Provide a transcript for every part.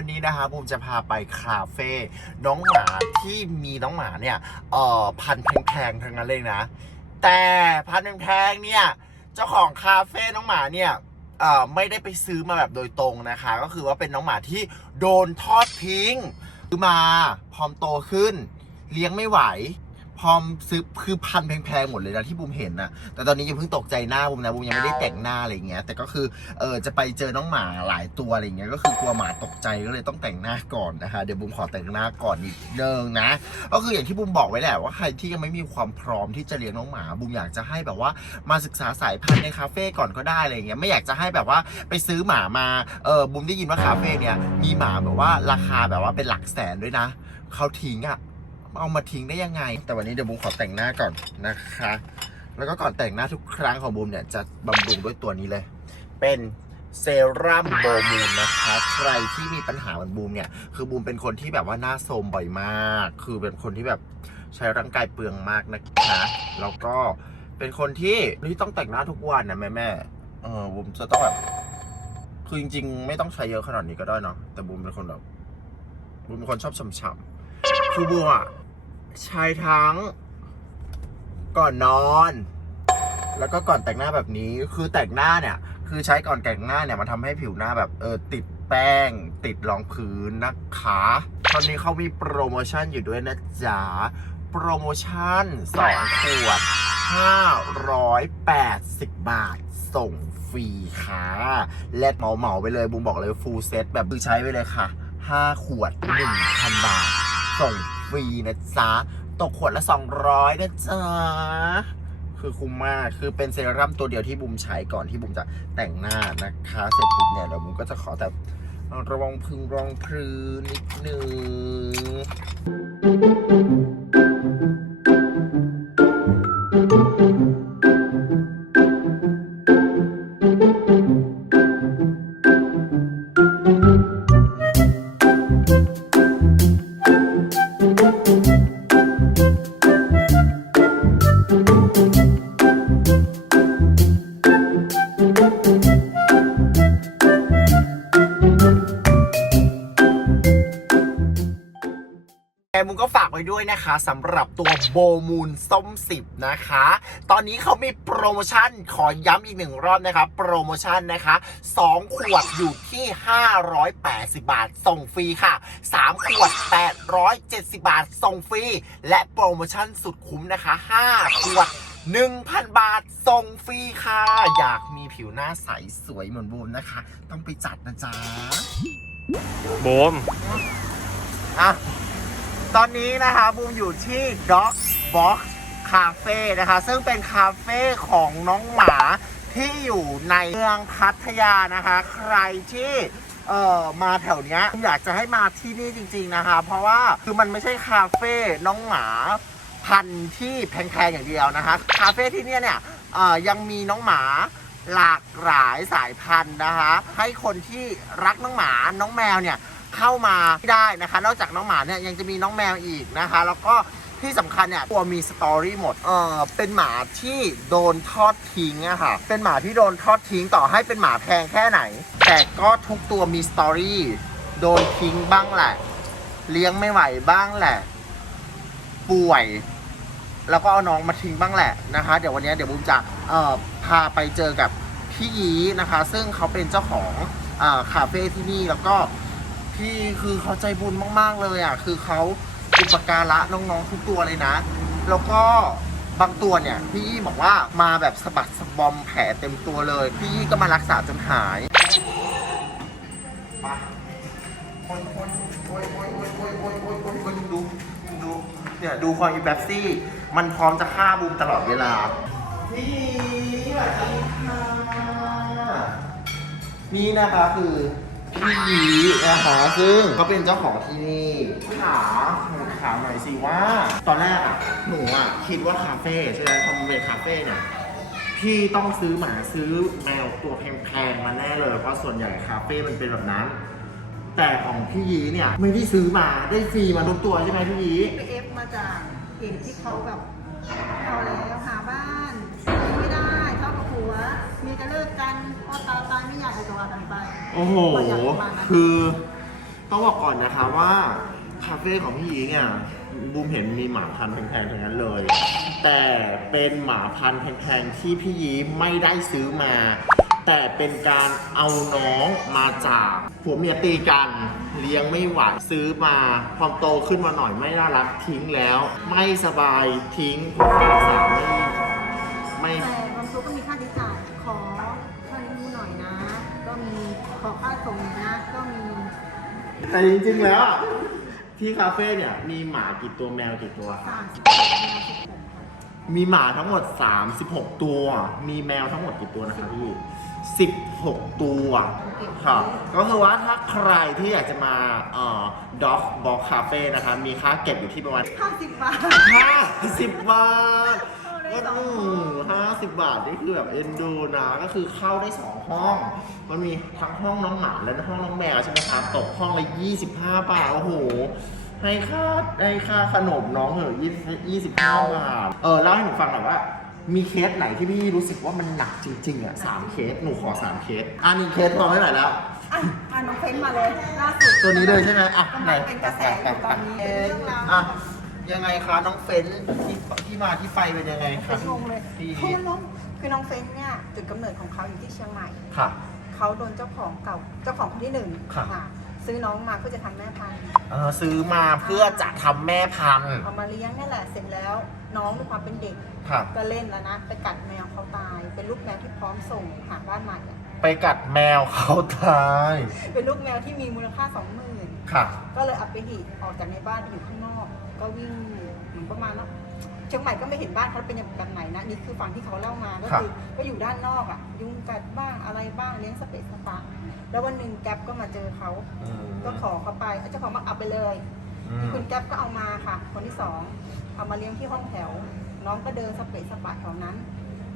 วันนี้นะคะบูมจะพาไปคาเฟ่น้องหมาที่มีน้องหมาเนี่ยเอ่อพันแพงๆทั้งนั้นเลยนะ แต่พันแพงๆเนี่ยเจ้าของคาเฟ่น้องหมาเนี่ยเอ่อไม่ได้ไปซื้อมาแบบโดยตรงนะคะ ก็คือว่าเป็นน้องหมาที่โดนทอดทิ้งซื้อมาพร้อมโตขึ้น เลี้ยงไม่ไหว พร้อมซื้อคือพันแพงๆหมดเลยนะที่บูมเห็นนะแต่ตอนนี้ยังเพิ่งตกใจหน้าบูมนะบูมยังไม่ได้แต่งหน้าอะไรเงี้ย แต่ก็คือเออจะไปเจอน้องหมาหลายตัวอะไรเงี้ยก็คือกลัวหมาตกใจก็เลยต้องแต่งหน้าก่อนนะคะเดี๋ยวบูมขอแต่งหน้าก่อนนิดนึงนะ ก็คืออย่างที่บูมบอกไว้แหละว่าใครที่ยังไม่มีความพร้อมที่จะเลี้ยงน้องหมาบูมอยากจะให้แบบว่ามาศึกษาสายพันธุ์ในคาเฟ่ก่อนก็ได้อะไรเงี้ยไม่อยากจะให้แบบว่าไปซื้อหมามาเออบูมได้ยินว่าคาเฟ่เนี่ยมีหมาแบบว่าราคาแบบว่าเป็นหลักแสนด้วยนะเขาทิ้งอะ เอามาทิ้งได้ยังไง แต่วันนี้เดี๋ยวบูมขอแต่งหน้าก่อนนะคะ แล้วก็ก่อนแต่งหน้าทุกครั้งของบูมเนี่ยจะบำรุงด้วยตัวนี้เลย เป็นเซรั่มโบมูนนะคะใครที่มีปัญหาเหมือนบูมเนี่ย คือบูมเป็นคนที่แบบว่าหน้าโทรมบ่อยมาก คือเป็นคนที่แบบใช้ร่างกายเปลืองมากนะคะแล้วก็เป็นคนที่ที่ต้องแต่งหน้าทุกวันนะแม่แม่เออบูมจะต้องแบบคือจริงๆ ไม่ต้องใช้เยอะขนาดนี้ก็ได้เนาะแต่บูมเป็นคนแบบบูมเป็นคนชอบฉ่ำๆคือบัวอะ ใช้ทั้ง ก่อนนอน แล้วก็ก่อนแต่งหน้าแบบนี้ คือแต่งหน้าเนี่ย คือใช้ก่อนแต่งหน้าเนี่ยมันทำให้ผิวหน้าแบบเออติดแป้ง ติดรองพื้นนะคะ ตอนนี้เขามีโปรโมชั่นอยู่ด้วยนะจ๊ะ โปรโมชั่น 2 ขวด 580 บาท ส่งฟรีค่ะและเหมาเหมาไปเลยบูมบอกเลยฟูลเซ็ตแบบคือใช้ไปเลยค่ะ 5 ขวด 1,000 บาท ส่ง ฟรีนะจ๊ะ ตกขวดละ 200นะจ๊ะ คือคุ้มมาก คือเป็นเซรั่มตัวเดียวที่บุมใช้ก่อนที่บุมจะแต่งหน้านะคะ เสร็จปุ๊บเนี่ยเดี๋ยวบุมก็จะขอแต่ระวังพึงรองพื้นนิดนึง แอมุนก็ฝากไว้ด้วยนะคะสำหรับตัวโบมูลส้มสิบนะคะ ตอนนี้เขามีโปรโมชั่นขอย้ำอีกหนึ่งรอบนะคะ โปรโมชั่นนะคะ2ขวดอยู่ที่ 580 บาท ส่งฟรีค่ะ 3 ขวด 870 บาท ส่งฟรี และโปรโมชั่นสุดคุ้มนะคะ 5 ขวด1,000 บาทส่งฟรีค่ะ อยากมีผิวหน้าใสสวยเหมือนบูมนะคะ ต้องไปจัดนะจ๊ะโบมอะ ตอนนี้นะคะบูมอยู่ที่ Dog Box Cafe นะคะ ซึ่งเป็นคาเฟ่ของน้องหมาที่อยู่ในเมืองพัทยานะคะ ใครที่เอ่อมาแถวเนี้ยอยากจะให้มาที่นี่จริง ๆนะคะ เพราะว่าคือมันไม่ใช่คาเฟ่น้องหมาพันธุ์ที่แพงๆอย่างเดียวนะคะ คาเฟ่ที่เนี่ยเนี่ยเอ่อยังมีน้องหมาหลากหลายสายพันธุ์นะคะ ให้คนที่รักน้องหมาน้องแมวเนี่ย เข้ามาได้นะคะ นอกจากน้องหมาเนี่ยยังจะมีน้องแมวอีกนะคะ แล้วก็ที่สำคัญเนี่ยตัวมีสตอรี่หมด เออเป็นหมาที่โดนทอดทิ้งอะค่ะ เป็นหมาที่โดนทอดทิ้งต่อให้เป็นหมาแพงแค่ไหน แต่ก็ทุกตัวมีสตอรี่โดนทิ้งบ้างแหละ เลี้ยงไม่ไหวบ้างแหละ ป่วย แล้วก็เอาน้องมาทิ้งบ้างแหละนะคะ เดี๋ยววันนี้เดี๋ยวบุมจะเอ่อพาไปเจอกับพี่ยีนะคะ ซึ่งเขาเป็นเจ้าของอ่าคาเฟ่ที่นี่แล้วก็ พี่คือเขาใจบุญมาก ๆ เลยอะ คือเขาอุปการะน้องๆทุกตัวเลยนะ แล้วก็บางตัวเนี่ย พี่ยี่บอกว่ามาแบบสะบัดสะบอมแผลเต็มตัวเลย พี่ยี่ก็มารักษาจนหายไปคนคนโอยโอยโอยโอยโอยโอยโอยโอยดูดูเนี่ยดูความอีแบซี่ มันพร้อมจะฆ่าบูมตลอดเวลาพี่สวัสดีค่ะนี่นะคะคือ พี่หยีนะคะซึ่งเขาเป็นเจ้าของที่นี่ขาหนูถามหน่อยสิว่า ตอนแรกอะหนูอะคิดว่าคาเฟ่ใช่ไหมพอมเป็นคาเฟ่เนี่ยพี่ต้องซื้อหมาซื้อแมวตัวแพงๆมาแน่เลย เพราะส่วนใหญ่คาเฟ่มันเป็นแบบนั้น แต่ของพี่ยีเนี่ยไม่ได้ซื้อมาได้ฟรีมาทุกตัวใช่ไหมพี่ยี ไปเอฟมาจากเห็นที่เขาแบบเอาแล้วหาบ้าน จะเลิกกันพ่อตาตายไม่อยากจะว่ากันไปโอ้โห ก็อยากประมาณนั้นคือต้องบอกก่อนนะคะว่าคาเฟ่ของพี่หญิงเนี่ยบูมเห็นมีหมาพันธุ์แพงๆทั้งนั้นเลย แต่เป็นหมาพันธุ์แพงๆที่พี่หญิงไม่ได้ซื้อมา แต่เป็นการเอาน้องมาจากผัวเมียตีกันเลี้ยงไม่ไหวซื้อมาพอโตขึ้นมาหน่อยไม่น่ารักทิ้งแล้ว ไม่สบายทิ้งเพราะค่ารักษาไม่ไม่แต่บางตัวก็มีค่าใช้จ่ายข อค่าเลี้ยงดูหน่อยนะ ก็มีขอค่าส่งนะก็มี แต่จริงๆแล้วอะที่คาเฟ่เนี่ยมีหมากี่ตัวแมวกี่ตัวสามสิบแปดสิบหกมีหมาทั้งหมด 36 ตัว มีแมวทั้งหมดกี่ตัวนะคะพี่ 16 ตัวครับก็คือว่าถ้าใครที่อยากจะมาเอ่อ Dog Box Cafe นะคะ มีค่าเก็บอยู่ที่ประมาณห้าสิบบาท 50 บาทเข้าได้ ก็สองอืมห้าสิบบาทนี่คือแบบเอ็นดูนะก็คือเข้าได้สองห้อง มันมีทั้งห้องน้องหมาและห้องน้องแมวใช่ไหมครับตกห้องละ25บาทโอ้โหให้ค่าให้ค่าขนมน้องเหอะยี่สิบห้าบาทเออเล่าให้หนูฟังหน่อยว่า มีเคสไหนที่พี่รู้สึกว่ามันหนักจริงๆอะสามเคสหนูขอสามเคสอะหนึ่งเคสบอกให้หน่อยแล้ว อะอะน้องเฟ้นมาเลยล่าสุดตัวนี้เลยใช่ไหมอะกำไหนลังเป็นกระแสอยู่ตอนนี้เอเรื่องราวอะ ยังไงคะน้องเฟ้นที่ที่มาที่ไปเป็นยังไงคะเป็นงงเลยพี่คือน้องคือน้องเฟ้นเนี่ยจุดกำเนิดของเขาอยู่ที่เชียงใหม่ ค่ะ เขาโดนเจ้าของเก่าเจ้าของคนที่หนึ่งค่ะค่ะซื้อน้องมาเพื่อจะทำแม่พันธุ์เออซื้อมาเพื่อจะทำแม่พันธุ์เอามาเลี้ยงนี่แหละเสร็จแล้ว น้องด้วยความเป็นเด็กค่ะ ก็เล่นแล้วนะ ไปกัดแมวเขาตาย เป็นลูกแมวที่พร้อมส่งหาบ้านใหม่อะไปกัดแมวเขาตายเป็นลูกแมวที่มีมูลค่าสองหมื่นค่ะ ก็เลยเอาไปหีดออกจากในบ้านไปอยู่ข้างนอก ก็วิ่งเหมือนประมาณว่าเชียงใหม่ก็ไม่เห็นบ้านเขาเป็นอย่างแบบไหนนะนี่คือฝั่งที่เขาเล่ามาก็คือก็อยู่ด้านนอกอะ ยุงกัดบ้างอะไรบ้างเลี้ยงสเปซสปาแล้ววันหนึ่งแก๊ปก็มาเจอเขาอืมก็ขอเขาไปเจ้าของบอกเอาไปเลยอืมคุณแก๊ปก็เอามาค่ะ คนที่สองเอามาเลี้ยงที่ห้องแถว น้องก็เดินสเปซสปาแถวนั้น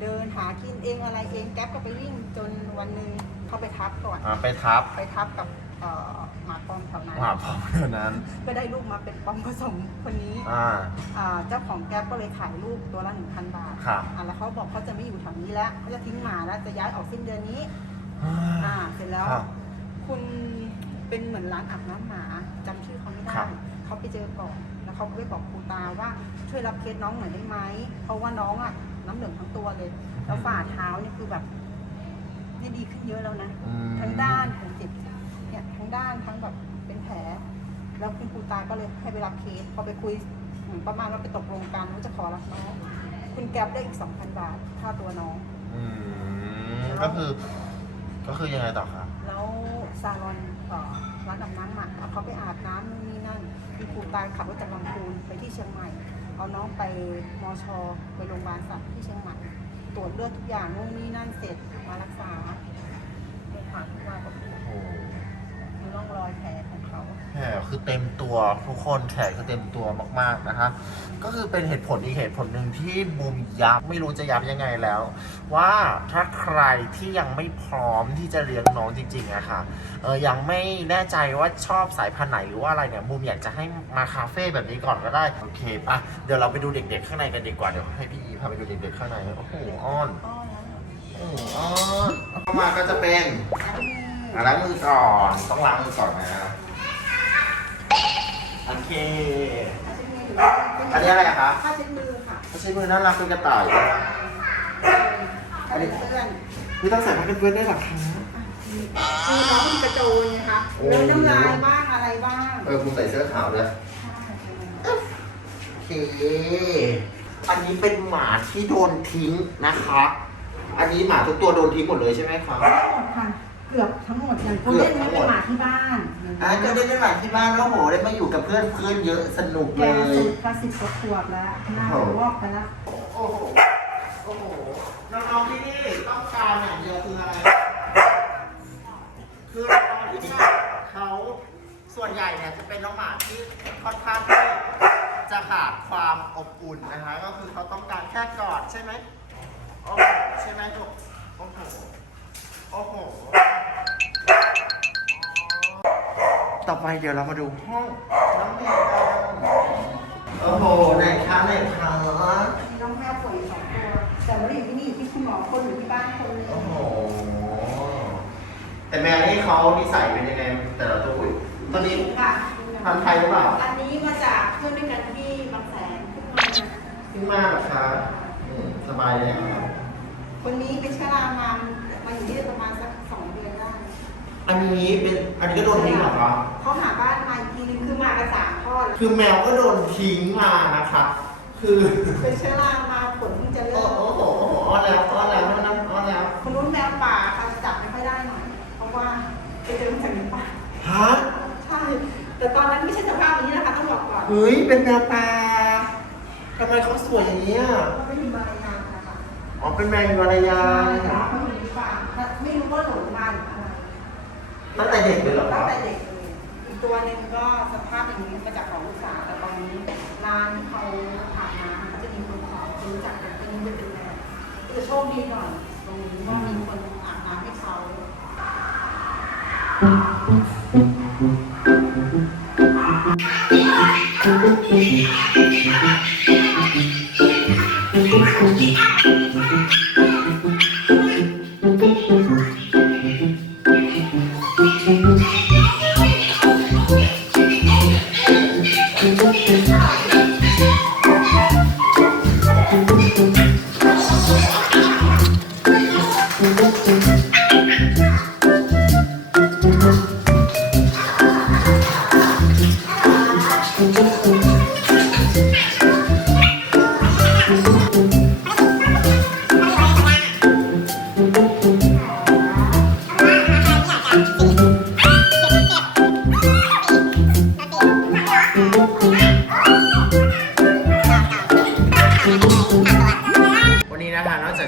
เดินหากินเองอะไรเองแก๊ปก็ไปวิ่งจนวันหนึ่งเขาไปทับก่อนอ่าไปทับไปทับกับ เอ่อหมาปอมแถวนั้น หมาพร้อมเท่านั้น ก็ได้ลูกมาเป็นปอมผสมคนนี้อ่า อ่าเจ้าของแก๊ปก็เลยขายลูกตัวละหนึ่งพันบาทครับ อ่าแล้วเขาบอกเขาจะไม่อยู่แถวนี้แล้วเขาจะทิ้งหมาแล้วจะย้ายออกสิ้นเดือนนี้ อ่า เสร็จแล้ว ครับ คุณเป็นเหมือนร้านอาบน้ำหมาจำชื่อเขาไม่ได้ครับ เขาไปเจอก่อนแล้วเขาก็ไปบอกครูตาว่าช่วยรับเคสน้องหน่อยได้ไหมเพราะว่าน้องอะน้ำเหลืองทั้งตัวเลย แล้วฝ่าเท้านี่คือแบบนี่ดีขึ้นเยอะแล้วนะอืมทั้งด้านของเจ็บเนี่ยทั้ งด้านทั้งแบบเป็นแผล แล้วคุณครูตาก็เลยให้ไปรับเคสพอไปคุยเหมือนประมาณว่าไปตกลงกันว่าจะขอรับน้อง คุณแก๊ปได้อีก2,000บาทค่าตัวน้อง อืมก็คือ ก็คือยังไงต่อคะแล้วซาลอนเอ่อร้านอาบน้ำหมักเอาเขาไปอาบน้ำนู่นนี่นั่นคุณครูตาขับรถจากลำพูนไปที่เชียงใหม่ เอาน้องไปมอชอไปโรงพยาบาลสัตว์ที่เชียงใหม่ ตรวจเลือดทุกอย่างนู่นนี่นั่นเสร็จมารักษา คือเต็มตัวทุกคนแขกคือเต็มตัวมากๆนะคะ ก็คือเป็นเหตุผลอีกเหตุผลหนึ่งที่บูมยับไม่รู้จะยับยังไงแล้ว ว่าถ้าใครที่ยังไม่พร้อมที่จะเลี้ยงน้องจริงๆอะค่ะเออยังไม่แน่ใจว่าชอบสายพันธุ์ไหนหรือว่าอะไรเนี่ยบูมอยากจะให้มาคาเฟ่แบบนี้ก่อนก็ได้โอเคปะเดี๋ยวเราไปดูเด็กๆข้างในกันดีกว่าเดี๋ยวให้พี่อีพาไปดูเด็กๆข้างในโอ้โหอ้อนอ้อแล้วโอ้โหอ้อนเข้ามาก็จะเป็นล้างมือก่อนต้องล้างมือก่อนนะ โอเค อันนี้อะไรอะคะผ้าเช็ดมือค่ะไม่ใช่มือน่ารักเป็นกระต่ายผ้าเช็ดเพื่อนไม่ต้องใส่ผ้ากันเปื้อนได้วยเหรอคะ คือน้องมีกระโจนไงคะโอ้ แล้วน้ำลายบ้างอะไรบ้างเออคุณใส่เสื้อขาวด้วยโอเค อันนี้เป็นหมาที่โดนทิ้งนะคะ อันนี้หมาทุกตัวโดนทิ้งหมดเลยใช่ไหมคะทั้งหมดค่ะ เกือบทั้งหมดอย่างคุณเล่นนี่เป็นหมาที่บ้านอะก็ได้ได้หมาที่บ้านแล้วโหได้มาอยู่กับเพื่อนเพื่อนเยอะสนุกแกเลยสุดกระสิบกว่าขวบแล้วหน้าโอ้โหวอกไปแล้วโอ้โหโอ้โหน้องๆที่นี่ต้องการอย่างเดียวคืออะไร คือน้องๆที่นี่เขาส่วนใหญ่เนี่ยจะเป็นน้องหมาที่ค่อนข้างที่จะขาดความอบอุ่นนะคะ ก็คือเขาต้องการแค่กอดใช่ไหมโอ้โหใช่ไหมลูกโอ้โห ไปเดี๋ยวเรามาดูห้องน้องแมวโอ้โหไหนคะไหนคะมีน้องแมวป่วยอยู่สองตัว แต่ว่าอยู่ที่นี่ที่คุณหมอคนอยู่ที่บ้านคนนึงโอ้โห แต่แมวนี่เขานิสัยเป็นยังไงแต่ละตัวอุ๊ยตอนนี้ค่ะพันธุ์ไทยหรือเปล่าอันนี้มาจากเพื่อนด้วยกันที่บางแสนขึ้นมาขึ้นมาเหรอครับอืมสบายเลยครับคนนี้เป็นชรามามาอยู่ที่ประมาณสักสองเดือนได้ อันนี้เป็นอันนี้ก็โดนทิ้งเหรอครับเขาหาบ้านมาอีกทีนึงคือมากันสามพ่อแล้วคือแมวก็โดนทิ้งมานะครับคือเป็นเชื้อรามาผลเพิ่งจะโอ้เริ่มโหโอ้โหอ้อนแล้วอ้อนแล้วนะอ้อนแล้วคนนู้นแมวป่าค่ะจับไม่ค่อยได้หน่อยเพราะว่าไปเจอมาจากในป่าฮะใช่แต่ตอนนั้นไม่ใช่สภาพนี้นะคะต้องบอกก่อนเฮ้ยเป็นแมวตาทำไมเขาสวยอย่างนี้อะไม่มีมารยาทนะคะอ๋อเป็นแมวอยู่อะไรยาใช่เขาอยู่ในป่าไม่รู้ว่าหลงมาหรืออะไร ตั้งแต่เด็กเลยเหรอคตั้รังบแต่เด็กเลยอีกตัวหนึ่งก็สภาพอย่างนี้มาจากของลูกสาวแต่ตอนนี้ร้านเขาอาบน้ำเขาจะมีคนขอรู้จักกันเป็นเป็นเป็นแม่ก็จะโชคดีหน่อยตรงนี้ว่ามีคนอาบน้ำให้เขา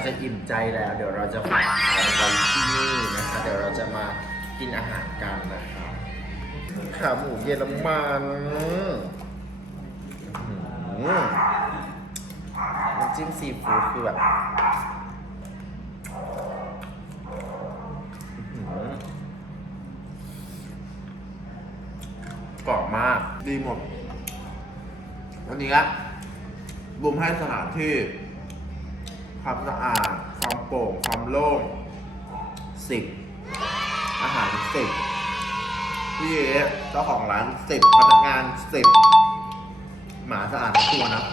จากจะอิ่มใจแล้ว เดี๋ยวเราจะฝากของไว้ที่นี่นะคะ เดี๋ยวเราจะมากินอาหารกันนะครับขาหมูเยอรมันอื้อหือน้ำจิ้มซีฟู้ดคือแบบอื้อหือกรอบมาก ดีหมด วันนี้ละบุมให้สถานที่ ความสะอาด ความโปร่ง ความโล่งสิบอาหารสิบพี่เอ๋เจ้าของร้านสิบพนักงานสิบหมาสะอาดทุกตัวนะ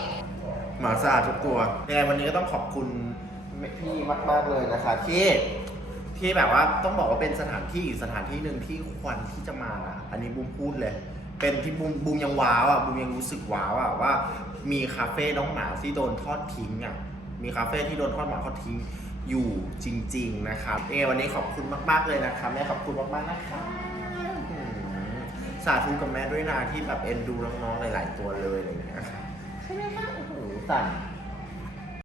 หมาสะอาดทุกตัวยังไงวันนี้ก็ต้องขอบคุณพี่มากๆเลยนะคะที่ที่แบบว่าต้องบอกว่าเป็นสถานที่อีกสถานที่หนึ่งที่ควรที่จะมานะอันนี้บูมพูดเลย เป็นที่บูมบูมยังว้าวอะบูมยังรู้สึกว้าวอะว่า มีคาเฟ่น้องหมาที่โดนทอดทิ้งอะ มีคาเฟ่ที่โดนทอดหมาทอดทิ้งอยู่จริง ๆ นะครับ เอวันนี้ขอบคุณมาก ๆ เลยนะครับแม่ขอบคุณมาก ๆ นะครับอืมสาธุกับแม่ด้วยนะที่แบบเอ็นดูน้องๆหลาย ๆ ตัวเลยอะไรอย่างเงี้ยครับใช่ไหมคะโอ้โหสั่น